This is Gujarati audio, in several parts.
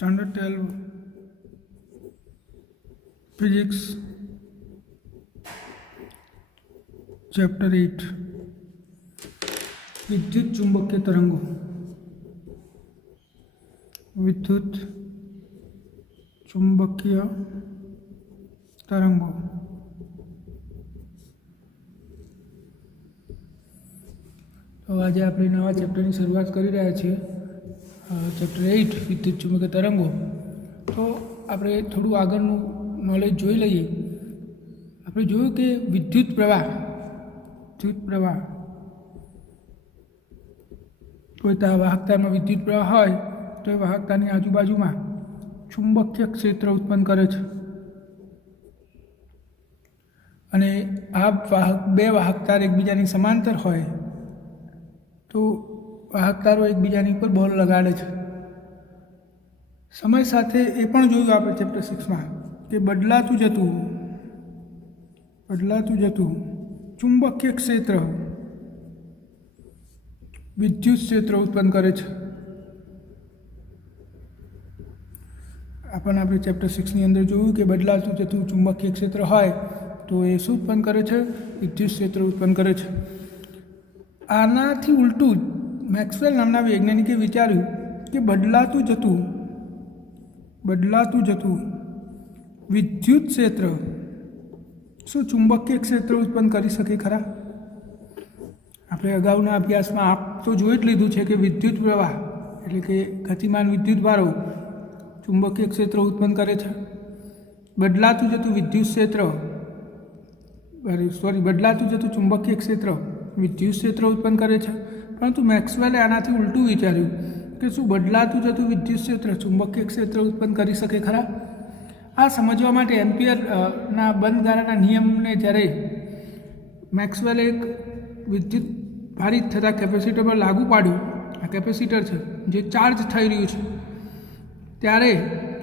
स्टैंडर्ड 12 फिजिक्स चैप्टर 8 विद्युत चुंबकीय तरंगों। विद्युत चुंबकीय तरंगों। तो आज आप नवा चैप्टर की शुरुआत कर रहा है चैप्टर 8 विद्युत चुंबकीय तरंगों। तो आप थोड़ू आगळनु नॉलेज जोई लईए। आपणे जोयुं कि विद्युत प्रवाह कोई वाहकता में विद्युत प्रवाह होय तो वाहकता आजूबाजू में चुंबकीय क्षेत्र उत्पन्न करे छे। अने आ बे वाहकतार एकबीजानी समांतर होय तो वाहकतारो एकबीजानी पर बल लगाड़े छे। समय साथे ए पण जोयुं आपणे चैप्टर 6 में कि बदलातुं जतुं चुंबकीय क्षेत्र विद्युत क्षेत्र उत्पन्न करे छे। आपणे चैप्टर 6 ની અંદર જોયું કે બદલાતું જતું ચુંબકીય ક્ષેત્ર હોય તો એ શું ઉત્પન્ન કરે છે? વિદ્યુત ક્ષેત્ર ઉત્પન્ન કરે છે। આનાથી ઉલટું મેક્સવેલ નામના વૈજ્ઞાનિકે વિચાર્યું કે બદલાતું જતું વિદ્યુત ક્ષેત્ર શું ચુંબકીય ક્ષેત્ર ઉત્પન્ન કરી શકે ખરા? આપણે અગાઉના અભ્યાસમાં આપ તો જોઈ જ લીધું છે કે વિદ્યુત પ્રવાહ એટલે કે ગતિમાન વિદ્યુત ભારો ચુંબકીય ક્ષેત્ર ઉત્પન્ન કરે છે। બદલાતું જતું ચુંબકીય ક્ષેત્ર વિદ્યુત ક્ષેત્ર ઉત્પન્ન કરે છે। પરંતુ મેક્સવેલે આનાથી ઉલટું વિચાર્યું કે શું બદલાતું જતું વિદ્યુત ક્ષેત્ર ચુંબકીય ક્ષેત્ર ઉત્પન્ન કરી શકે ખરા? આ સમજવા માટે એમ્પિયરના બંધ ગાળાના નિયમને જ્યારે મેક્સવેલે એક વિદ્યુત ભારિત થતા કેપેસિટર પર લાગુ પાડ્યું, આ કેપેસિટર છે જે ચાર્જ થઈ રહ્યું છે, ત્યારે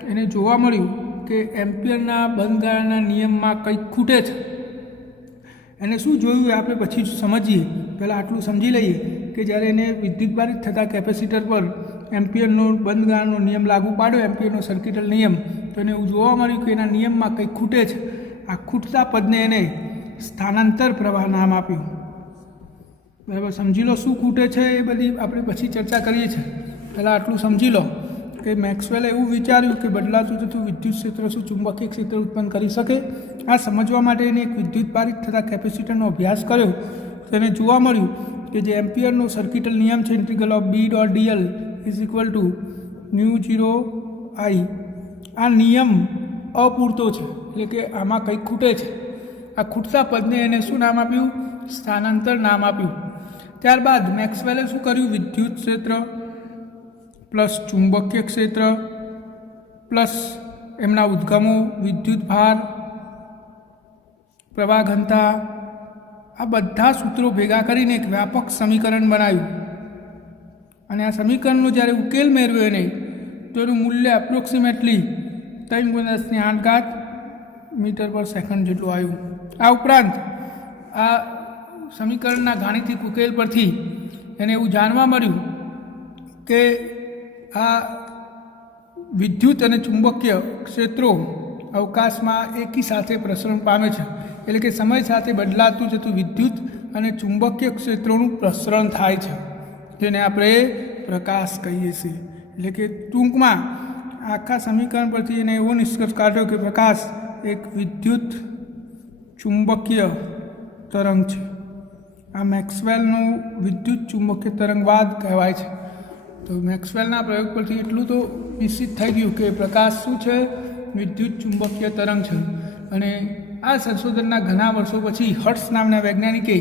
એને જોવા મળ્યું કે એમ્પિયરના બંધ ગાળાના નિયમમાં કંઈક ખૂટે છે। એને શું જોયું એ આપણે પછી સમજીએ। પહેલાં આટલું સમજી લઈએ કે જ્યારે એને વિદ્યુત ભારિત થતા કેપેસિટર પર એમ્પિયરનો બંધ ગાળાનો નિયમ લાગુ પાડ્યો, એમ્પિયરનો સર્કિટલ નિયમ, તો એને એવું જોવા મળ્યું કે એના નિયમમાં કંઈક ખૂટે છે। આ ખૂટતા પદને એને સ્થાનાંતર પ્રવાહ નામ આપ્યું। બરાબર, સમજી લો શું ખૂટે છે એ બધી આપણે પછી ચર્ચા કરીએ છીએ। પહેલાં આટલું સમજી લો કે મેક્સવેલે એવું વિચાર્યું કે બદલાતું જતું વિદ્યુત ક્ષેત્ર શું ચુંબકીય ક્ષેત્ર ઉત્પન્ન કરી શકે? આ સમજવા માટે એને એક વિદ્યુત ભારિત થતા કેપેસિટરનો અભ્યાસ કર્યો તો એને જોવા મળ્યું કે જે એમ્પિયરનો સર્કિટલ નિયમ છે integral of B.dl is equal two μ0I, આ નિયમ અપૂરતો છે, એટલે કે આમાં કંઈક ખૂટે છે। આ ખૂટતા પદને એને શું નામ આપ્યું? સ્થાનાંતર નામ આપ્યું। ત્યારબાદ મેક્સવેલે શું કર્યું? વિદ્યુત ક્ષેત્ર પ્લસ ચુંબકીય ક્ષેત્ર પ્લસ એમના ઉદ્ગમો, વિદ્યુત ભાર, પ્રવાહ ઘનતા, આ બધા સૂત્રો ભેગા કરીને એક વ્યાપક સમીકરણ બનાવ્યું। અને આ સમીકરણનો જ્યારે ઉકેલ મેળવ્યો એને તો એનું મૂલ્ય એપ્રોક્સિમેટલી 3×10⁸ મીટર પર સેકન્ડ જેટલું આવ્યું। આ ઉપરાંત આ સમીકરણના ગાણિતિક ઉકેલ પરથી એને એવું જાણવા મળ્યું કે આ વિદ્યુત અને ચુંબકીય ક્ષેત્રો અવકાશમાં એકી સાથે પ્રસરણ પામે છે, એટલે કે સમય સાથે બદલાતું જતું વિદ્યુત અને ચુંબકીય ક્ષેત્રોનું પ્રસરણ થાય છે, જેને આપણે પ્રકાશ કહીએ છીએ। એટલે કે ટૂંકમાં આખા સમીકરણ પરથી એને એવો નિષ્કર્ષ કાઢ્યો કે પ્રકાશ એક વિદ્યુત ચુંબકીય તરંગ છે। આ મેક્સવેલનું વિદ્યુત ચુંબકીય તરંગવાદ કહેવાય છે। તો મેક્સવેલના પ્રયોગ પરથી એટલું તો નિશ્ચિત થઈ ગયું કે પ્રકાશ શું છે? વિદ્યુત ચુંબકીય તરંગ છે। અને આ સંશોધનના ઘણા વર્ષો પછી હર્ટ્ઝ નામના વૈજ્ઞાનિકે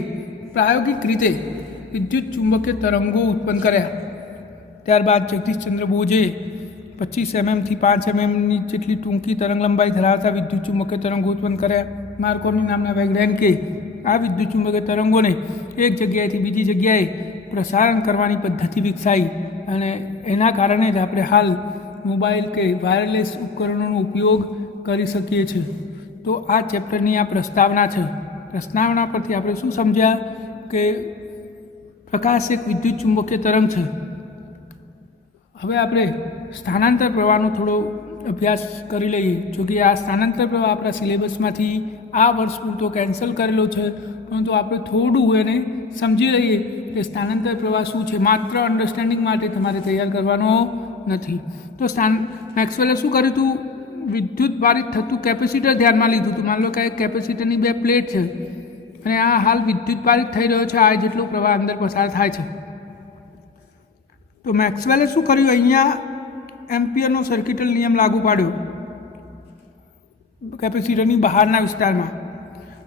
પ્રાયોગિક રીતે વિદ્યુત ચુંબકીય તરંગો ઉત્પન્ન કર્યા। ત્યારબાદ જગદીશચંદ્ર બોઝે 25 mm થી 5 mm જેટલી ટૂંકી તરંગ લંબાઈ ધરાવતા વિદ્યુત ચુંબકીય તરંગો ઉત્પન્ન કર્યા। માર્કોની નામના વૈજ્ઞાનિકે આ વિદ્યુત ચુંબકીય તરંગોને એક જગ્યાએથી બીજી જગ્યાએ પ્રસારણ કરવાની પદ્ધતિ વિકસાવી, અને એના કારણે જ આપણે હાલ મોબાઈલ કે વાયરલેસ ઉપકરણોનો ઉપયોગ કરી શકીએ છીએ। તો આ ચેપ્ટરની આ પ્રસ્તાવના છે। પ્રસ્તાવના પરથી આપણે શું સમજ્યા કે પ્રકાશ એક વિદ્યુત ચુંબકીય તરંગ છે। હવે આપણે સ્થાનાંતર પ્રવાહનો થોડો અભ્યાસ કરી લઈએ. જો કે આ સ્થાનાંતર પ્રવાહ આપણા સિલેબસમાંથી આ વર્ષ પૂરતો કેન્સલ કરેલો છે, પરંતુ આપણે થોડું એને સમજી લઈએ કે સ્થાનાંતર પ્રવાહ શું છે. માત્ર અન્ડરસ્ટેન્ડિંગ માટે તમારે તૈયાર કરવાનો નથી. તો મેક્સવેલે શું કર્યું હતું? વિદ્યુત પારિત થતું કેપેસિટર ધ્યાનમાં લીધું હતું. માની લો કે કેપેસિટરની 2 પ્લેટ છે અને આ હાલ વિદ્યુત પારિત થઈ રહ્યો છે, આ જેટલો પ્રવાહ અંદર પસાર થાય છે. તો મેક્સવેલે શું કર્યું? અહીંયા એમ્પિયરનો સર્કિટલ નિયમ લાગુ પાડ્યો કેપેસિટરની બહારના વિસ્તારમાં.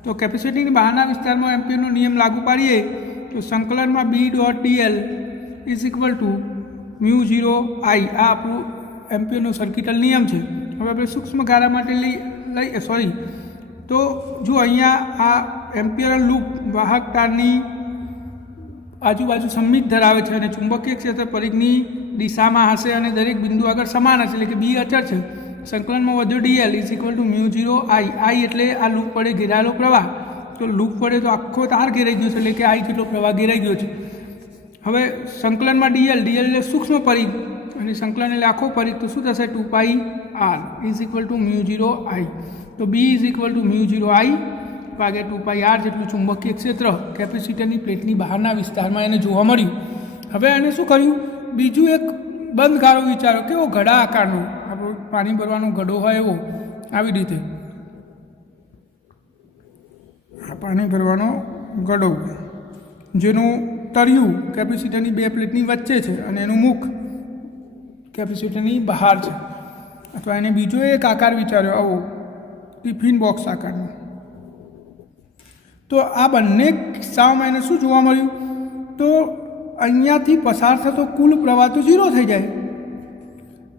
તો કેપેસિટરની બહારના વિસ્તારમાં એમ્પિયરનો નિયમ લાગુ પાડીએ તો સંકલનમાં B.dl is equal to μ0 I. આ આપણું એમ્પિયરનો સર્કિટલ નિયમ છે. હવે આપણે સૂક્ષ્મ ગાળા માટે લઈ તો જો અહીંયા આ એમ્પિયર લૂપ વાહક તારની આજુબાજુ સમમિત ધરાવે છે અને ચુંબકીય ક્ષેત્ર પરિઘની દિશામાં હશે અને દરેક બિંદુ આગળ સમાન હશે, એટલે કે બી અચળ છે. સંકલનમાં વધ્યો dl is equal to μ0 I. એટલે આ લૂપ વડે ઘેરાયેલો પ્રવાહ. તો લૂપ વડે તો આખો તાર ઘેરાઈ ગયો છે, એટલે કે I જેટલો પ્રવાહ ઘેરાઈ ગયો છે. હવે સંકલનમાં dl એટલે સૂક્ષ્મ પરિઘ અને સંકલન એટલે આખો પરિઘ. તો શું થશે? 2πr is equal to μ0 I. તો b is equal to μ0 I ભાગે 2πr જેટલું ચુંબકીય ક્ષેત્ર કેપેસિટરની પ્લેટની બહારના વિસ્તારમાં એને જોવા મળ્યું. હવે એને શું કર્યું? બીજું એક બંધ ગાળો વિચારો, કેવો ઘડા આકારનો, આપણો પાણી ભરવાનો ગડો હોય એવો, આવી રીતે પાણી ભરવાનો ગડો, જેનું તળિયું કેપેસિટરની 2 પ્લેટની વચ્ચે છે અને એનું મુખ કેપેસિટરની બહાર છે. અથવા એને બીજો એક આકાર વિચાર્યો, આવો ટિફિન બોક્સ આકારનો. તો આ બંને કિસ્સાઓમાં એને શું જોવા મળ્યું? તો અહીંયાથી પસાર થતો કુલ પ્રવાહ તો 0 થઈ જાય,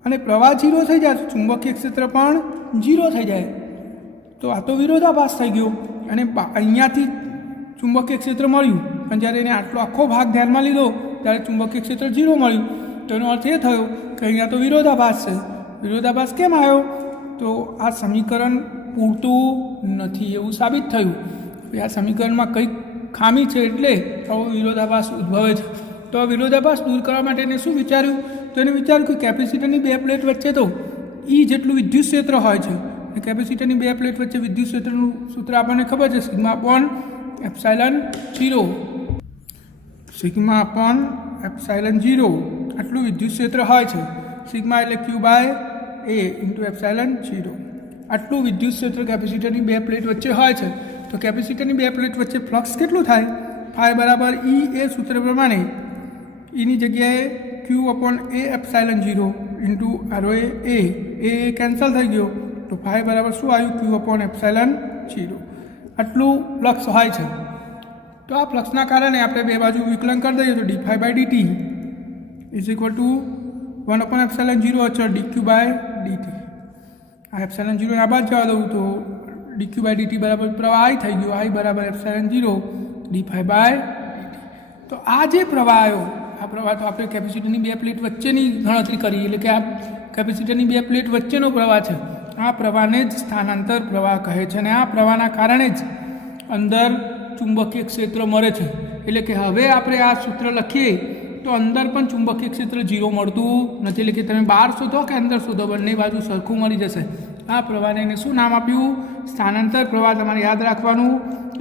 અને પ્રવાહ 0 થઈ જાય તો ચુંબકીય ક્ષેત્ર પણ 0 થઈ જાય. તો આ તો વિરોધાભાસ થઈ ગયો. અને અહીંયાથી ચુંબકીય ક્ષેત્ર મળ્યું, પણ જ્યારે એને આટલો આખો ભાગ ધ્યાનમાં લીધો ત્યારે ચુંબકીય ક્ષેત્ર 0 મળ્યું. તો એનો અર્થ એ થયો કે અહીંયા તો વિરોધાભાસ છે. વિરોધાભાસ કેમ આવ્યો? તો આ સમીકરણ પૂરતું નથી એવું સાબિત થયું. આ સમીકરણમાં કંઈક ખામી છે, એટલે આવો વિરોધાભાસ ઉદ્ભવે છે. તો આ વિરોધાભાસ દૂર કરવા માટે એને શું વિચાર્યું? તો એને વિચાર્યું કે કેપેસિટરની 2 પ્લેટ વચ્ચે તો E જેટલું વિદ્યુત ક્ષેત્ર હોય છે. કેપેસિટરની 2 પ્લેટ વચ્ચે વિદ્યુત ક્ષેત્રનું સૂત્ર આપણને ખબર છે, σ/ε0. σ/ε0 આટલું વિદ્યુત ક્ષેત્ર હોય છે. સિગ્મા એટલે Q/A × ε0. આટલું વિદ્યુત ક્ષેત્ર કેપેસિટરની 2 પ્લેટ વચ્ચે હોય છે. તો કેપેસિટરની 2 પ્લેટ વચ્ચે ફ્લક્સ કેટલું થાય? ફાઈ બરાબર E એ સૂત્ર પ્રમાણે Eની જગ્યાએ Q/A ε0 × ROA એ કેન્સલ થઈ ગયો. તો ફાઈ બરાબર શું આવ્યું? Q/ε0. આટલું ફ્લક્સ હોય છે. તો આ ફ્લક્સના કારણે આપણે 2 બાજુ વિકલન કરી દઈએ તો dφ/dt ઇઝ ઇક્વલ ટુ 1/ε0 અચળ dq/dt. આ ε0 આ બાદ જવા દઉં તો dq/dt બરાબર પ્રવાહ I થઈ ગયો. I બરાબર ε0 dφ/dt. તો આ જે પ્રવાહ આવ્યો, આ પ્રવાહ તો આપણે કેપેસિટરની 2 પ્લેટ વચ્ચેની ગણતરી કરી, એટલે કે આ કેપેસિટરની 2 પ્લેટ વચ્ચેનો પ્રવાહ છે. આ પ્રવાહને જ સ્થાનાંતર પ્રવાહ કહે છે. અને આ પ્રવાહના કારણે જ અંદર ચુંબકીય ક્ષેત્ર મળે છે. એટલે કે હવે આપણે આ સૂત્ર લખીએ તો અંદર પણ ચુંબકીય ક્ષેત્ર 0 મળતું નથી. એટલે કે તમે બહાર શોધો કે અંદર શોધો, બંને બાજુ સરખું મળી જશે. આ પ્રવાહને એને શું નામ આપ્યું? સ્થાનાંતર પ્રવાહ. તમારે યાદ રાખવાનું,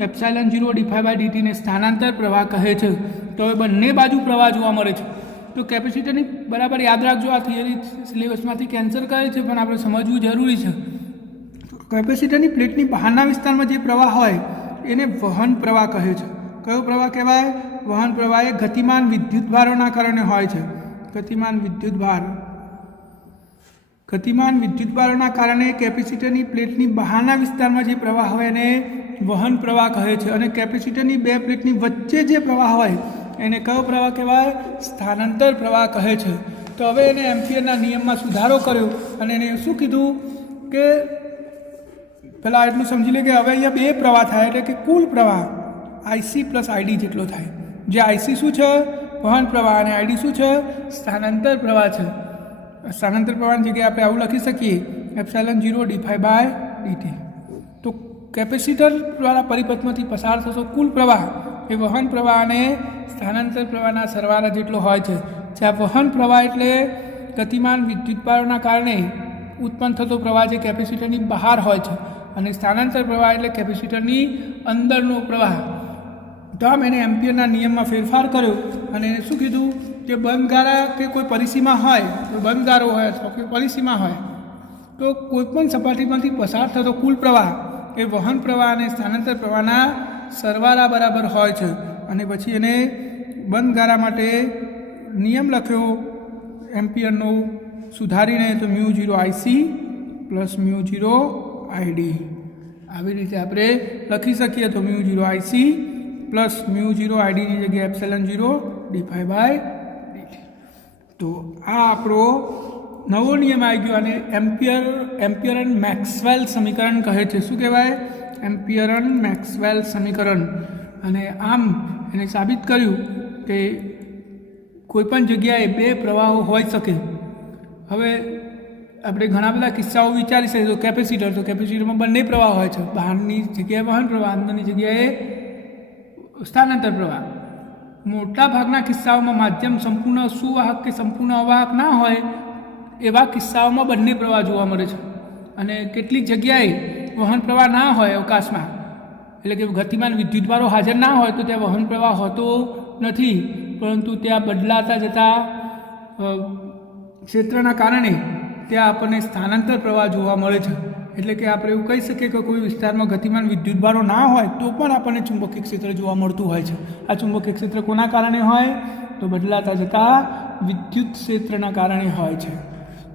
ε0 dφ/dt ને સ્થાનાંતર પ્રવાહ કહે છે. તો હવે બંને બાજુ પ્રવાહ જોવા મળે છે. તો કેપેસિટરની બરાબર યાદ રાખજો. આ થિયરી સિલેબસમાંથી કેન્સલ કરે છે, પણ આપણે સમજવું જરૂરી છે. કેપેસિટરની પ્લેટની બહારના વિસ્તારમાં જે પ્રવાહ હોય એને વહન પ્રવાહ કહે છે. કયો પ્રવાહ કહેવાય? વહન પ્રવાહ એ ગતિમાન વિદ્યુતભારોના કારણે હોય છે. ગતિમાન વિદ્યુતભારોના કારણે કેપેસિટરની પ્લેટની બહારના વિસ્તારમાં જે પ્રવાહ હોય એને વહન પ્રવાહ કહે છે. અને કેપેસિટરની 2 પ્લેટની વચ્ચે જે પ્રવાહ હોય એને કયો પ્રવાહ કહેવાય? સ્થાનાંતર પ્રવાહ કહે છે. તો હવે એને એમ્પિયરના નિયમમાં સુધારો કર્યો અને એને શું કીધું કે પહેલાં એટલું સમજી લે કે હવે અહીંયા 2 પ્રવાહ થાય, એટલે કે કુલ પ્રવાહ IC + ID જેટલો થાય. જે IC શું છે? વહન પ્રવાહ. અને ID શું છે? સ્થાનાંતર પ્રવાહ છે. સ્થાનાંતર પ્રવાહની જગ્યાએ આપણે આવું લખી શકીએ, ε0 dφ/dt. તો કેપેસિટર દ્વારા પરિપથમાંથી પસાર થતો કુલ પ્રવાહ એ વહન પ્રવાહ અને સ્થાનાંતર પ્રવાહના સરવાળા જેટલો હોય છે. જ્યાં વહન પ્રવાહ એટલે ગતિમાન વિદ્યુતભારોના કારણે ઉત્પન્ન થતો પ્રવાહ જે કેપેસિટરની બહાર હોય છે, અને સ્થાનાંતર પ્રવાહ એટલે કેપેસિટરની અંદરનો પ્રવાહ. તો આમ એને એમ્પિયરના નિયમમાં ફેરફાર કર્યો અને એને શું કીધું કે બંધગારા કે કોઈ પરિસીમા હોય, તો બંધગારો હોય અથવા કોઈ પરિસીમા હોય, તો કોઈપણ સપાટીમાંથી પસાર થતો કુલ પ્રવાહ એ વહન પ્રવાહ અને સ્થાનાંતર પ્રવાહના સરવાળા બરાબર હોય છે. અને પછી એને બંધગારા માટે નિયમ લખ્યો એમ્પિયરનો સુધારીને, તો μ0IC પ્લસ μ0ID. આવી રીતે આપણે લખી શકીએ. તો μ0IC પ્લસ μ0IDની જગ્યાએ ε0 dφ/dt. તો આ આપણો નવો નિયમ આવી ગયો અને એમ્પિયરન મેક્સવેલ સમીકરણ કહે છે. શું કહેવાય? એમ્પિયરન મેક્સવેલ સમીકરણ. અને આમ એને સાબિત કર્યું કે કોઈપણ જગ્યાએ બે પ્રવાહો હોઈ શકે. હવે આપણે ઘણા બધા કિસ્સાઓ વિચારી શકીએ. તો કેપેસિટરમાં બંને પ્રવાહ હોય છે, બહારની જગ્યાએ વહન પ્રવાહ, અંદરની જગ્યાએ સ્થાનાંતર પ્રવાહ. મોટા ભાગના કિસ્સાઓમાં માધ્યમ સંપૂર્ણ સુવાહક કે સંપૂર્ણ અવાહક ના હોય એવા કિસ્સાઓમાં બંને પ્રવાહ જોવા મળે છે. અને કેટલીક જગ્યાએ વહન પ્રવાહ ના હોય અવકાશમાં, એટલે કે ગતિમાન વિદ્યુતભારો હાજર ના હોય તો ત્યાં વહન પ્રવાહ હોતો નથી, પરંતુ ત્યાં બદલાતા જતા ક્ષેત્રના કારણે ત્યાં આપણને સ્થાનાંતર પ્રવાહ જોવા મળે છે. એટલે કે આપણે એવું કહી શકીએ કે કોઈ વિસ્તારમાં ગતિમાન વિદ્યુતભારો ના હોય તો પણ આપણને ચુંબકીય ક્ષેત્ર જોવા મળતું હોય છે. આ ચુંબકીય ક્ષેત્ર કોના કારણે હોય? તો બદલાતા જતા વિદ્યુત ક્ષેત્રના કારણે હોય છે.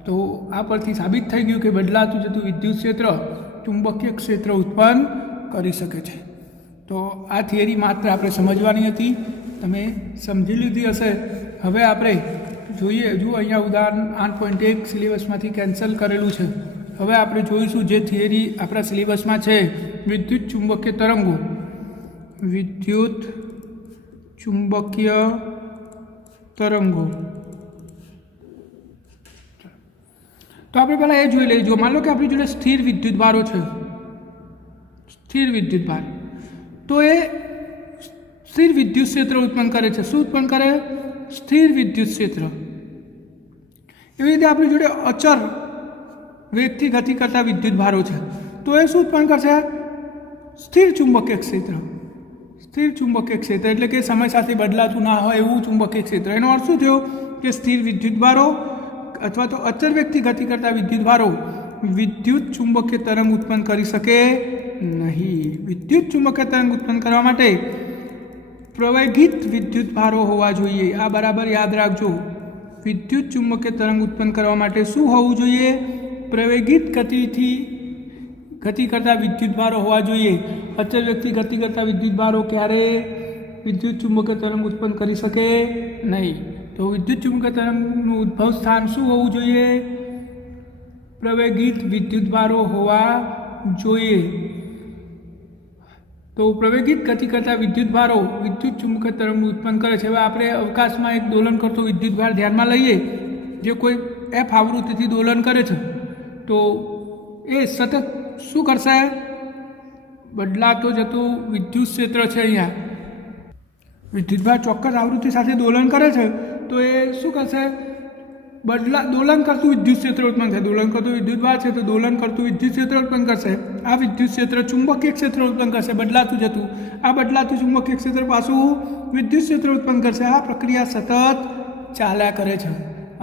તો આ પરથી સાબિત થઈ ગયું કે બદલાતું જતું વિદ્યુત ક્ષેત્ર ચુંબકીય ક્ષેત્ર ઉત્પન્ન કરી શકે છે. તો આ થિયરી માત્ર આપણે સમજવાની હતી, તમે સમજી લીધી હશે. હવે આપણે જોઈએ, જો અહીંયા ઉદાહરણ 8.1 સિલેબસમાંથી કેન્સલ કરેલું છે. હવે આપણે જોઈશું જે થિયરી આપણા સિલેબસમાં છે, વિદ્યુત ચુંબકીય તરંગો. વિદ્યુત ચુંબકીય તરંગો. તો આપણે પહેલાં એ જોઈ લઈએ. જો માન લો કે આપણી જોડે સ્થિર વિદ્યુતભારો છે, સ્થિર વિદ્યુતભાર, તો એ સ્થિર વિદ્યુત ક્ષેત્ર ઉત્પન્ન કરે છે. શું ઉત્પન્ન કરે? સ્થિર વિદ્યુત ક્ષેત્ર. એવી રીતે આપણી જોડે અચર વેગથી ગતિ કરતા વિદ્યુતભારો છે, તો એ શું ઉત્પન્ન કરશે? સ્થિર ચુંબકીય ક્ષેત્ર. સ્થિર ચુંબકીય ક્ષેત્ર એટલે કે સમય સાથે બદલાતું ના હોય એવું ચુંબકીય ક્ષેત્ર. એનો અર્થ શું થયો કે સ્થિર વિદ્યુતભારો અથવા તો અચર વેગથી ગતિ કરતા વિદ્યુતભારો વિદ્યુત ચુંબકીય તરંગ ઉત્પન્ન કરી શકે નહીં. વિદ્યુત ચુંબકીય તરંગ ઉત્પન્ન કરવા માટે પ્રવેગિત વિદ્યુતભારો હોવા જોઈએ. આ બરાબર યાદ રાખજો. વિદ્યુત ચુંબકીય તરંગ ઉત્પન્ન કરવા માટે શું હોવું જોઈએ? પ્રવેગિત ગતિથી ગતિ કરતા વિદ્યુતભારો હોવા જોઈએ. અચર વેગથી ગતિ કરતા વિદ્યુતભારો ક્યારે વિદ્યુત ચુંબકીય તરંગ ઉત્પન્ન કરી શકે નહીં. તો વિદ્યુત ચુંબકીય તરંગનું ઉદ્ભવ સ્થાન શું હોવું જોઈએ? પ્રવેગિત વિદ્યુતભારો હોવા જોઈએ. તો પ્રવેગિત ગતિ કરતા વિદ્યુતભારો વિદ્યુત ચુંબકીય તરંગ ઉત્પન્ન કરે છે. હવે આપણે અવકાશમાં એક દોલન કરતો વિદ્યુતભાર ધ્યાનમાં લઈએ, જે કોઈ F આવૃત્તિથી દોલન કરે છે, તો એ સતત શું કરશે? બદલાતો જતું વિદ્યુત ક્ષેત્ર છે. અહીંયા વિદ્યુતભાર ચોક્કસ આવૃત્તિ સાથે દોલન કરે છે, તો એ શું કરશે? દોલન કરતું વિદ્યુત ક્ષેત્ર ઉત્પન્ન થાય. દોલન કરતું વિદ્યુતભાર છે તો દોલન કરતું વિદ્યુત ક્ષેત્ર ઉત્પન્ન કરશે. આ વિદ્યુત ક્ષેત્ર ચુંબકીય ક્ષેત્ર ઉત્પન્ન કરશે, બદલાતું જતું. આ બદલાતું ચુંબકીય ક્ષેત્ર પાછું વિદ્યુત ક્ષેત્ર ઉત્પન્ન કરશે. આ પ્રક્રિયા સતત ચાલ્યા કરે છે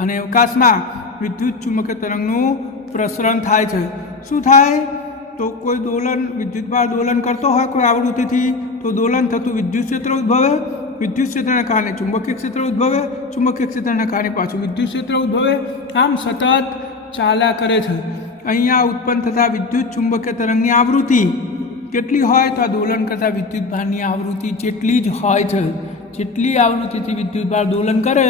અને અવકાશમાં વિદ્યુત ચુંબકીય તરંગનું પ્રસરણ થાય છે. શું થાય? તો કોઈ વિદ્યુતભાર દોલન કરતો હોય કોઈ આવૃત્તિથી, તો દોલન થતું વિદ્યુત ક્ષેત્ર ઉદ્ભવે. વિદ્યુત ક્ષેત્રના કારણે ચુંબકીય ક્ષેત્ર ઉદ્ભવે. ચુંબકીય ક્ષેત્રના કારણે પાછું વિદ્યુત ક્ષેત્ર ઉદ્ભવે. આમ સતત ચાલ્યા કરે છે. અહીંયા ઉત્પન્ન થતા વિદ્યુત ચુંબકીય તરંગની આવૃત્તિ કેટલી હોય? તો આ દોલન કરતા વિદ્યુતભારની આવૃત્તિ જેટલી જ હોય છે. જેટલી આવૃત્તિથી વિદ્યુતભાર દોલન કરે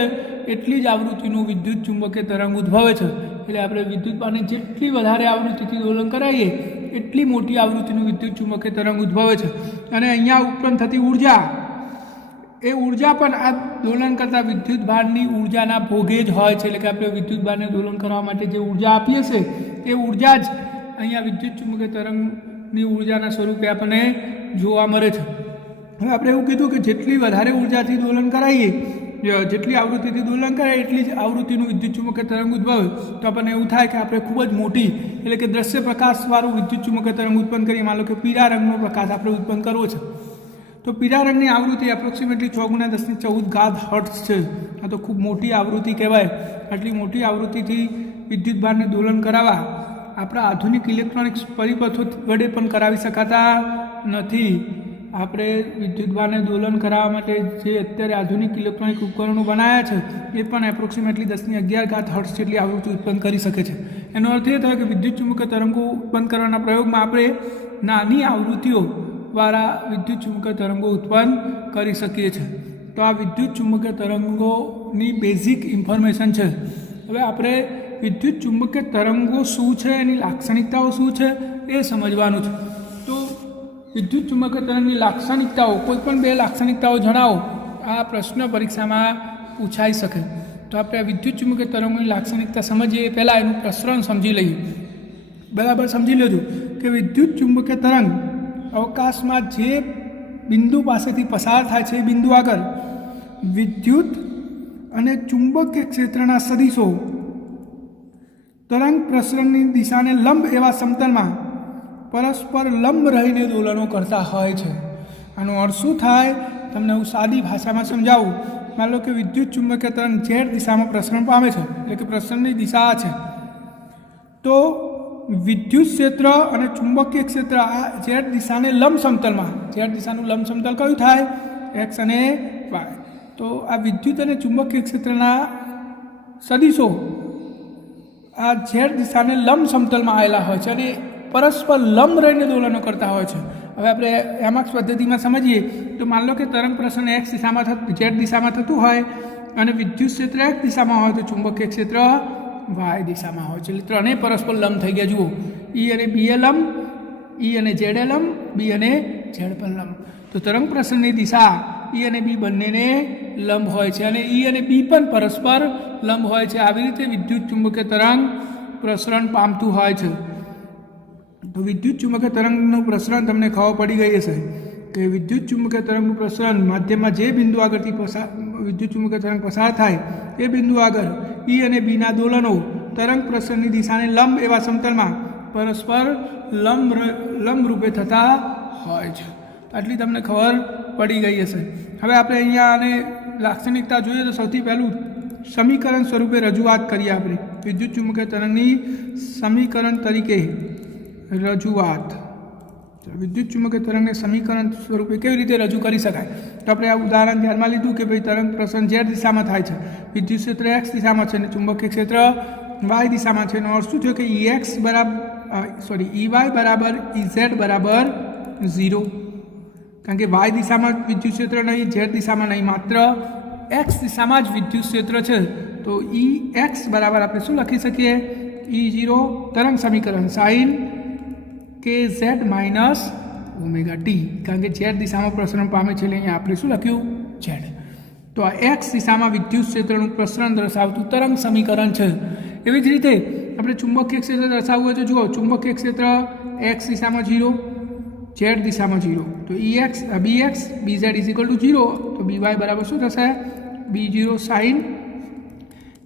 એટલી જ આવૃત્તિનું વિદ્યુત ચુંબકીય તરંગ ઉદ્ભવે છે. એટલે આપણે વિદ્યુતભારને જેટલી વધારે આવૃત્તિથી દોલન કરાવીએ એટલી મોટી આવૃત્તિનું વિદ્યુત ચુંબકીય તરંગ ઉદ્ભવે છે. અને અહીંયા ઉત્પન્ન થતી ઉર્જા, એ ઉર્જા પણ આ દોલન કરતા વિદ્યુતભારની ઉર્જાના ભોગે જ હોય છે. એટલે કે આપણે વિદ્યુતભારને દોલન કરવા માટે જે ઉર્જા આપીએ છીએ એ ઉર્જા જ અહીંયા વિદ્યુત ચુંબકીય તરંગની ઉર્જાના સ્વરૂપે આપણને જોવા મળે છે. હવે આપણે એવું કીધું કે જેટલી વધારે ઉર્જાથી દોલન કરાવીએ જેટલી આવૃત્તિથી દોલન કરે એટલી જ આવૃત્તિનું વિદ્યુત ચુંબકીય તરંગ ઉદ્ભવે તો આપણને એવું થાય કે આપણે ખૂબ જ મોટી એટલે કે દ્રશ્ય પ્રકાશવાળું વિદ્યુત ચુંબકીય તરંગ ઉત્પન્ન કરીએ. માનો કે પીળા રંગનો પ્રકાશ આપણે ઉત્પન્ન કરવો છે તો પીળા રંગની આવૃત્તિ એપ્રોક્સિમેટલી 6×10⁻⁴ હર્ટ્ઝ છે. આ તો ખૂબ મોટી આવૃત્તિ કહેવાય. આટલી મોટી આવૃત્તિથી વિદ્યુત ભારને દોલન કરાવવા આપણા આધુનિક ઇલેક્ટ્રોનિક્સ પરિપથો વડે પણ કરાવી શકાતા નથી. આપણે વિદ્યુત ભારને દોલન કરાવવા માટે જે અત્યારે આધુનિક ઇલેક્ટ્રોનિક ઉપકરણો બનાવ્યા છે એ પણ એપ્રોક્સિમેટલી 10⁻11 હર્ટ્ઝ જેટલી આવૃત્તિ ઉત્પન્ન કરી શકે છે. એનો અર્થ એ થયો કે વિદ્યુત ચુંબકીય તરંગો ઉત્પન્ન કરવાના પ્રયોગમાં આપણે નાની આવૃત્તિઓ દ્વારા વિદ્યુત ચુંબકીય તરંગો ઉત્પન્ન કરી શકીએ છીએ. તો આ વિદ્યુત ચુંબકીય તરંગોની બેઝિક ઇન્ફોર્મેશન છે. હવે આપણે વિદ્યુત ચુંબકીય તરંગો શું છે, એની લાક્ષણિકતાઓ શું છે એ સમજવાનું છે. તો વિદ્યુત ચુંબકીય તરંગની લાક્ષણિકતાઓ, કોઈ પણ 2 લાક્ષણિકતાઓ જણાવો, આ પ્રશ્ન પરીક્ષામાં પૂછાઈ શકે. તો આપણે આ વિદ્યુત ચુંબકીય તરંગોની લાક્ષણિકતા સમજીએ એ પહેલાં એનું પ્રસરણ સમજી લઈએ. બરાબર સમજી લેજો કે વિદ્યુત ચુંબકીય તરંગ અવકાશમાં જે બિંદુ પાસેથી પસાર થાય છે એ બિંદુ આગળ વિદ્યુત અને ચુંબકીય ક્ષેત્રના સદિશો તરંગ પ્રસરણની દિશાને લંબ એવા સમતલમાં પરસ્પર લંબ રહીને દોલનો કરતા હોય છે. આનો અર્થ શું થાય તમને હું સાદી ભાષામાં સમજાવું. માનો કે વિદ્યુત ચુંબકીય તરંગ ઝેડ દિશામાં પ્રસરણ પામે છે, એટલે કે પ્રસરણની દિશા છે. તો વિદ્યુત ક્ષેત્ર અને ચુંબકીય ક્ષેત્ર આ ઝેડ દિશાને લંબ સમતલમાં, ઝેડ દિશાનું લંબ સમતલ કયું થાય? એક્સ અને વાય. તો આ વિદ્યુત અને ચુંબકીય ક્ષેત્રના સદિશો આ ઝેડ દિશાને લંબ સમતલમાં આવેલા હોય છે અને પરસ્પર લંબ રહીને દોલનો કરતા હોય છે. હવે આપણે એમાક્સ પદ્ધતિમાં સમજીએ તો માન લો કે તરંગ પ્રસરણ એક્સ દિશામાં ઝેડ દિશામાં થતું હોય અને વિદ્યુત ક્ષેત્ર એક્સ દિશામાં હોય તો ચુંબકીય ક્ષેત્ર વાય દિશામાં હોય છે. એટલે ત્રણેય પરસ્પર લંબ થઈ ગયા. જુઓ, ઈ અને બી એ લંબ, ઈ અને ઝેડ એ લંબ, બી અને ઝેડ પર લંબ. તો તરંગ પ્રસરણની દિશા ઈ અને બી બંનેને લંબ હોય છે અને ઈ અને બી પણ પરસ્પર લંબ હોય છે. આવી રીતે વિદ્યુત ચુંબકીય તરંગ પ્રસરણ પામતું હોય છે. તો વિદ્યુત ચુંબકીય તરંગનું પ્રસરણ તમને ખબર પડી ગઈ હશે કે વિદ્યુત ચુંબકીય તરંગનું પ્રસરણ માધ્યમમાં જે બિંદુ આગળથી વિદ્યુત ચુંબકીય તરંગ પસાર થાય એ બિંદુ આગળ ઈ અને બીના દોલનો તરંગ પ્રસરણની દિશાને લંબ એવા સમતલમાં પરસ્પર લંબ રૂપે થતા હોય છે. આટલી તમને ખબર પડી ગઈ હશે. હવે આપણે અહીંયા આને લાક્ષણિકતા જોઈએ તો સૌથી પહેલું સમીકરણ સ્વરૂપે રજૂઆત કરીએ. આપણે વિદ્યુત ચુંબકીય તરંગની સમીકરણ તરીકે રજૂઆત, વિદ્યુત ચુંબકીય તરંગને સમીકરણ સ્વરૂપે કેવી રીતે રજૂ કરી શકાય? તો આપણે આ ઉદાહરણ ધ્યાનમાં લીધું કે ભાઈ તરંગ પ્રસરણ ઝેડ દિશામાં થાય છે, વિદ્યુત ક્ષેત્ર એક્સ દિશામાં છે અને ચુંબકીય ક્ષેત્ર વાય દિશામાં છે. એનો અર્થ શું થયો કે ઈવાય બરાબર ઇઝેડ બરાબર 0. કારણ કે વાય દિશામાં વિદ્યુત ક્ષેત્ર નહીં, ઝેડ દિશામાં નહીં, માત્ર એક્સ દિશામાં જ વિદ્યુત ક્ષેત્ર છે. તો ઈ એક્સ બરાબર આપણે શું લખી શકીએ? E0 તરંગ સમીકરણ સાઇન કે ઝેડ માઇનસ ઓમેગા ટી. કારણ કે ઝેડ દિશામાં પ્રસરણ પામે છે એટલે અહીંયા આપણે શું લખ્યું? ઝેડ. તો આ એક્સ દિશામાં વિદ્યુત ક્ષેત્રનું પ્રસરણ દર્શાવતું તરંગ સમીકરણ છે. એવી જ રીતે આપણે ચુંબકીય ક્ષેત્ર દર્શાવવું હોય તો જુઓ, ચુંબકીય ક્ષેત્ર એક્સ દિશામાં 0, ઝેડ દિશામાં 0. તો EX BX BZ = 0. તો BY બરાબર શું થશે? B0 સાઇન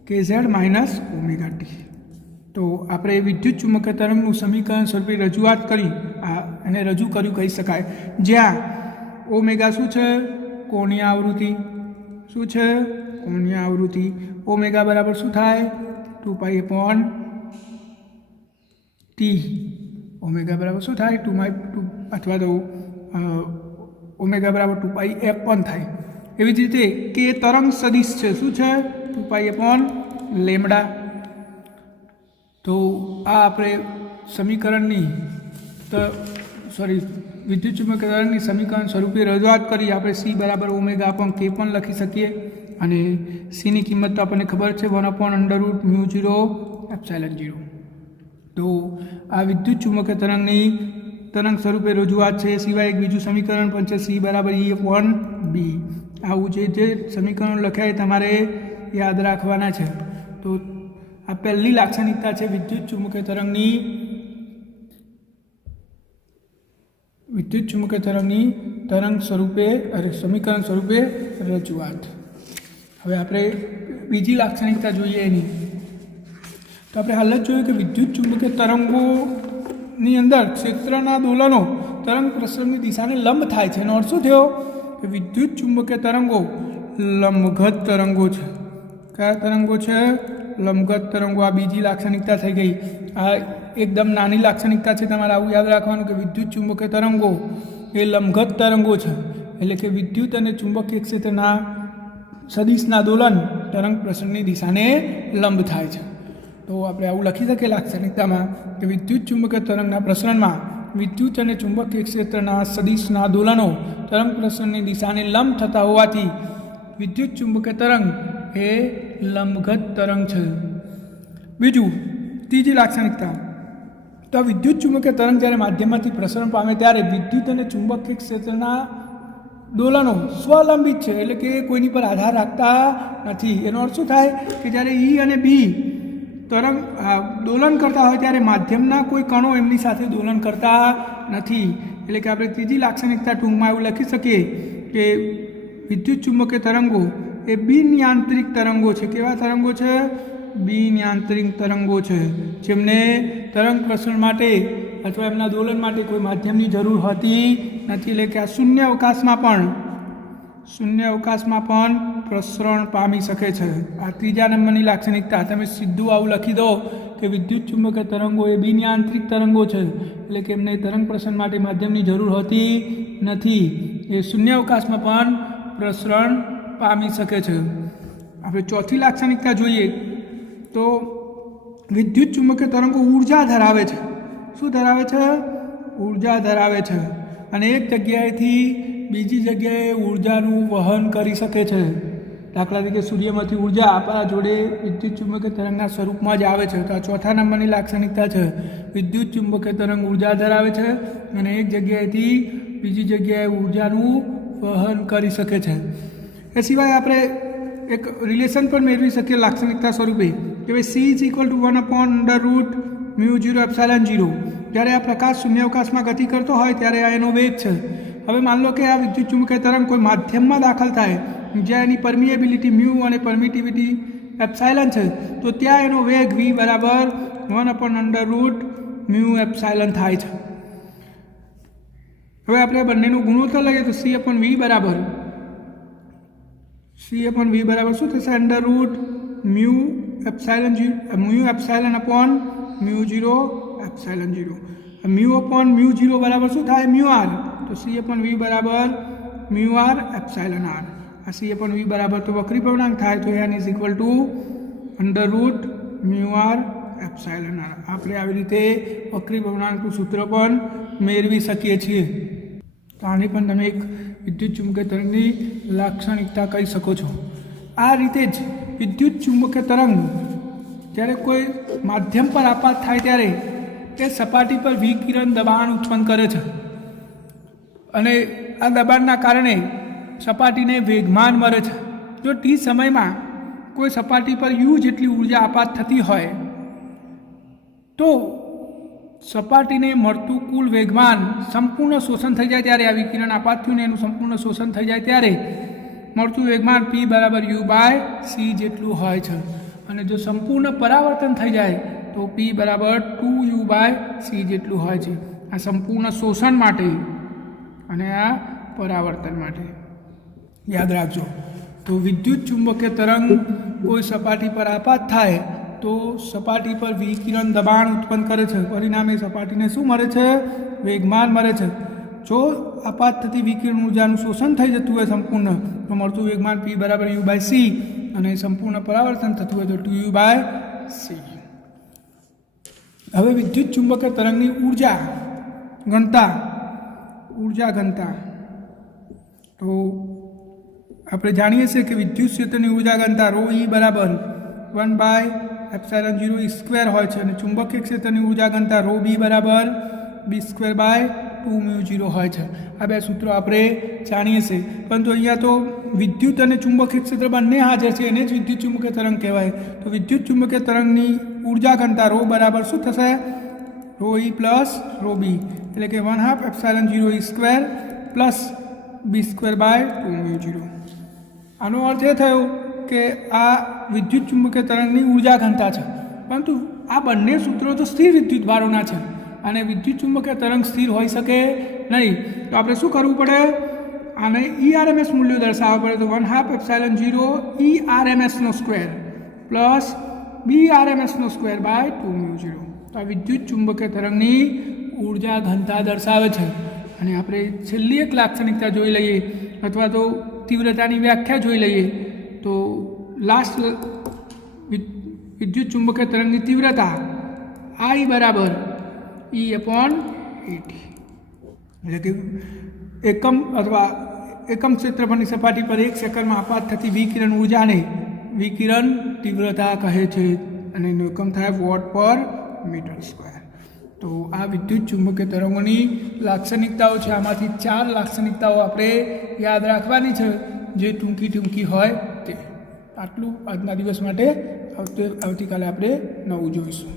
કે ઝેડ માઇનસ ઓમેગા ટી. તો આપણે વિદ્યુત ચુંબકીય તરંગનું સમીકરણ સ્વરૂપે રજૂઆત કરી એને રજૂ કર્યું કહી શકાય. જ્યાં ઓમેગા શું છે? કોણીય આવૃત્તિ. શું છે? કોણીય આવૃત્તિ. ઓમેગા બરાબર શું થાય? 2π/T. ઓમેગા બરાબર શું થાય? 2 અથવા તો ઓમેગા બરાબર 2πf પણ થાય. એવી જ રીતે કે તરંગ સદિશ છે. શું છે? 2π/λ. તો આ આપણે સમીકરણની વિદ્યુત ચુંબકીય તરંગની સમીકરણ સ્વરૂપે રજૂઆત કરી. આપણે સી બરાબર ઓમેગા પણ કે પણ લખી શકીએ અને સીની કિંમત તો આપણને ખબર છે 1/√μ0ε0. તો આ વિદ્યુત ચુંબકીય તરંગની તરંગ સ્વરૂપે રજૂઆત છે. સિવાય એક બીજું સમીકરણ પણ છે, સી બરાબર E/B. આવું જે સમીકરણો લખાય તમારે યાદ રાખવાના છે. તો આ પહેલી લાક્ષણિકતા છે વિદ્યુત ચુંબકીય તરંગની તરંગ સ્વરૂપે સમીકરણ સ્વરૂપે રજૂઆત. હવે આપણે બીજી લાક્ષણિકતા જોઈએ એની, તો આપણે હાલ જ જોયું કે વિદ્યુત ચુંબકીય તરંગોની અંદર ક્ષેત્રના દોલનો તરંગ પ્રસરણની દિશાને લંબ થાય છે. એનો અર્થ શું થયો કે વિદ્યુત ચુંબકીય તરંગો લંબઘત તરંગો છે. કયા તરંગો છે? લંબઘત તરંગો. આ બીજી લાક્ષણિકતા થઈ ગઈ. આ એકદમ નાની લાક્ષણિકતા છે, તમારે આવું યાદ રાખવાનું કે વિદ્યુત ચુંબકીય તરંગો એ લંબઘત તરંગો છે, એટલે કે વિદ્યુત અને ચુંબકીય ક્ષેત્રના સદિશના દોલન તરંગ પ્રસરણની દિશાને લંબ થાય છે. તો આપણે આવું લખી શકીએ લાક્ષણિકતામાં કે વિદ્યુત ચુંબકીય તરંગના પ્રસરણમાં વિદ્યુત અને ચુંબકીય ક્ષેત્રના સદિશના દોલનો તરંગ પ્રસરણની દિશાને લંબ થતા હોવાથી વિદ્યુત ચુંબકીય તરંગ એ લંબઘત તરંગ છે. બીજું, ત્રીજી લાક્ષણિકતા, તો વિદ્યુત ચુંબકીય તરંગ જ્યારે માધ્યમમાંથી પ્રસરણ પામે ત્યારે વિદ્યુત અને ચુંબકીય ક્ષેત્રના દોલનો સ્વલંબિત છે, એટલે કે કોઈની પર આધાર રાખતા નથી. એનો અર્થ શું થાય કે જ્યારે ઈ અને બી તરંગ દોલન કરતા હોય ત્યારે માધ્યમના કોઈ કણો એમની સાથે દોલન કરતા નથી. એટલે કે આપણે ત્રીજી લાક્ષણિકતા ટૂંકમાં એવું લખી શકીએ કે વિદ્યુત ચુંબકીય તરંગો એ બિનયાંત્રિક તરંગો છે. કેવા તરંગો છે? બિનયાંત્રિક તરંગો છે, જેમને તરંગ પ્રસરણ માટે અથવા એમના દોલન માટે કોઈ માધ્યમની જરૂર હોતી નથી. એટલે કે આ શૂન્ય અવકાશમાં પણ પ્રસરણ પામી શકે છે. આ ત્રીજા નંબરની લાક્ષણિકતા. તમે સીધું આવું લખી દો કે વિદ્યુત ચુંબકીય તરંગો એ બિનયાંત્રિક તરંગો છે, એટલે કે એમને તરંગ પ્રસરણ માટે માધ્યમની જરૂર હોતી નથી. એ શૂન્ય અવકાશમાં પણ પ્રસરણ પામી શકે છે. આપણે ચોથી લાક્ષણિકતા જોઈએ તો વિદ્યુત ચુંબકીય તરંગો ઉર્જા ધરાવે છે. શું ધરાવે છે? ઉર્જા ધરાવે છે, અને એક જગ્યાએથી બીજી જગ્યાએ ઉર્જાનું વહન કરી શકે છે. દાખલા તરીકે સૂર્યમાંથી ઉર્જા આપણા જોડે વિદ્યુત ચુંબકીય તરંગના સ્વરૂપમાં જ આવે છે. તો આ ચોથા નંબરની લાક્ષણિકતા છે. વિદ્યુત ચુંબકીય તરંગ ઉર્જા ધરાવે છે અને એક જગ્યાએથી બીજી જગ્યાએ ઉર્જાનું વહન કરી શકે છે. એ સિવાય આપણે એક રિલેશન પણ મેળવી શકીએ લાક્ષણિકતા સ્વરૂપે કે ભાઈ C = 1/√μ0ε0. જ્યારે આ પ્રકાશ શૂન્યાવકાશમાં ગતિ કરતો હોય ત્યારે આ એનો વેગ છે. હવે માન લો કે આ વિદ્યુત ચુંબકીય તરંગ કોઈ માધ્યમમાં દાખલ થાય જ્યાં એની પરમિએબિલિટી μ અને પરમિટિવિટી એપ્સાઇલન છે, તો ત્યાં એનો વેગ v = 1/√μ થાય છે. હવે આપણે બંનેનો ગુણોત્તર લઈએ તો C/v બરાબર શું થશે? √μ/μ0ε0. μ/μ0 બરાબર શું થાય? μr. તો C/v બરાબર μr એપ્સાઇલન r. આ C/v બરાબર તો વક્રી પૂર્ણાંક થાય, તો n = √μr એપ્સાઇલન r. આપણે આવી રીતે વક્રી પૂર્ણાંકનું સૂત્ર પણ મેળવી શકીએ છીએ. તો આને પણ તમે એક વિદ્યુત ચુંબકીય તરંગની લાક્ષણિકતા કહી શકો છો. આ રીતે જ વિદ્યુત ચુંબકીય તરંગ જ્યારે કોઈ માધ્યમ પર આપાત થાય ત્યારે તે સપાટી પર વિકિરણ દબાણ ઉત્પન્ન કરે છે, અને આ દબાણના કારણે સપાટીને વેગમાન મળે છે. જો t સમયમાં કોઈ સપાટી પર u જેટલી ઉર્જા આપાત થતી હોય તો સપાટીને મળતું કુલ વેગમાન સંપૂર્ણ શોષણ થઈ જાય ત્યારે, આ વિકિરણ આપાત થયું ને એનું સંપૂર્ણ શોષણ થઈ જાય ત્યારે મળતું વેગમાન p = u/c જેટલું હોય છે. અને જો સંપૂર્ણ પરાવર્તન થઈ જાય તો p = 2u/c જેટલું હોય છે. આ સંપૂર્ણ શોષણ માટે અને આ પરાવર્તન માટે યાદ રાખજો. તો વિદ્યુત ચુંબકીય તરંગ કોઈ સપાટી પર આપાત થાય તો સપાટી પર વિકિરણ દબાણ ઉત્પન્ન કરે છે, પરિણામે સપાટીને શું મળે છે? વેગમાન મળે છે. જો આપાત થતી વિકિરણ ઉર્જાનું શોષણ થઈ જતું હોય સંપૂર્ણ, તો મળતું વેગમાન p = u/c, અને સંપૂર્ણ પરાવર્તન થતું હોય તો 2u/c. હવે વિદ્યુત ચુંબકીય તરંગની ઉર્જા ઘનતા. તો આપણે જાણીએ છીએ કે વિદ્યુત ક્ષેત્રની ઉર્જા ઘનતા ρe = 1/ε0e² હોય છે, અને ચુંબકીય ક્ષેત્રની ઉર્જા ઘનતા ρb = b²/2μ0 હોય છે. આ બે સૂત્રો આપણે જાણીએ છીએ, પરંતુ અહીંયા તો વિદ્યુત અને ચુંબકીય ક્ષેત્ર બંને હાજર છે, એને જ વિદ્યુત ચુંબકીય તરંગ કહેવાય. તો વિદ્યુત ચુંબકીય તરંગની ઉર્જા ઘનતા ρ બરાબર શું થશે? ρe + ρb, એટલે કે 1/2ε0e² + b²/2μ0. આનો અર્થ એ થયો કે આ વિદ્યુત ચુંબકીય તરંગની ઉર્જા ઘનતા છે, પરંતુ આ બંને સૂત્રો તો સ્થિર વિદ્યુત ભારોના છે અને વિદ્યુત ચુંબકીય તરંગ સ્થિર હોઈ શકે નહીં. તો આપણે શું કરવું પડે? આને ERMS મૂલ્યો દર્શાવવા પડે. તો 1/2 ERMSનો સ્ક્વેર પ્લસ BRMSનો સ્ક્વેર બાય 2μ0. તો આ વિદ્યુત ચુંબકીય તરંગની ઉર્જા ઘનતા દર્શાવે છે. અને આપણે છેલ્લી એક લાક્ષણિકતા જોઈ લઈએ અથવા તો તીવ્રતાની વ્યાખ્યા જોઈ લઈએ. તો લાસ્ટ વિદ્યુત ચુંબકીય તરંગની તીવ્રતા I બરાબર E/80, એટલે કે એકમ અથવા એકમ ક્ષેત્રફળની સપાટી પર 1 સેકન્ડમાં આપાત થતી વિકિરણ ઉર્જાને વિકિરણ તીવ્રતા કહે છે અને એનું એકમ થાય વોટ/મીટર². તો આ વિદ્યુત ચુંબકીય તરંગોની લાક્ષણિકતાઓ છે. આમાંથી 4 લાક્ષણિકતાઓ આપણે યાદ રાખવાની છે, જે ટૂંકી હોય તે. આટલું આજના દિવસ માટે. આવતીકાલે આપણે નવું જોઈશું.